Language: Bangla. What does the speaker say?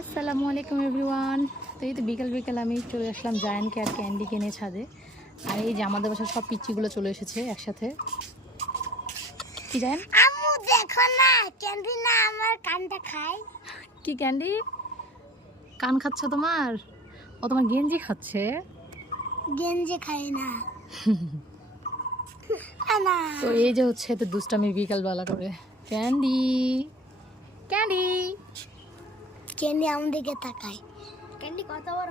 আসসালামু আলাইকুম এভরিওয়ান। তো এই তো বিকেল বিকেল আমি চলে আসলাম জায়ান্টকে আর ক্যান্ডি কিনে ছাদে। আর এই যে আমাদের বাসার সব পিচ্চিগুলো চলে এসেছে একসাথে। কি জানেন আম্মু দেখো না, ক্যান্ডি না আমার কানটা খায়। কি ক্যান্ডি কান খাচ্ছ তোমার? ও তোমার গেঞ্জি খাচ্ছে। গেঞ্জি খায় না। না তো এই যে হচ্ছে তো দুষ্টামি বিকালবেলা করে। ক্যান্ডি ক্যান্ডি ক্যান্ডি আমার দিকে তাকায়। ক্যান্ডি কত বড়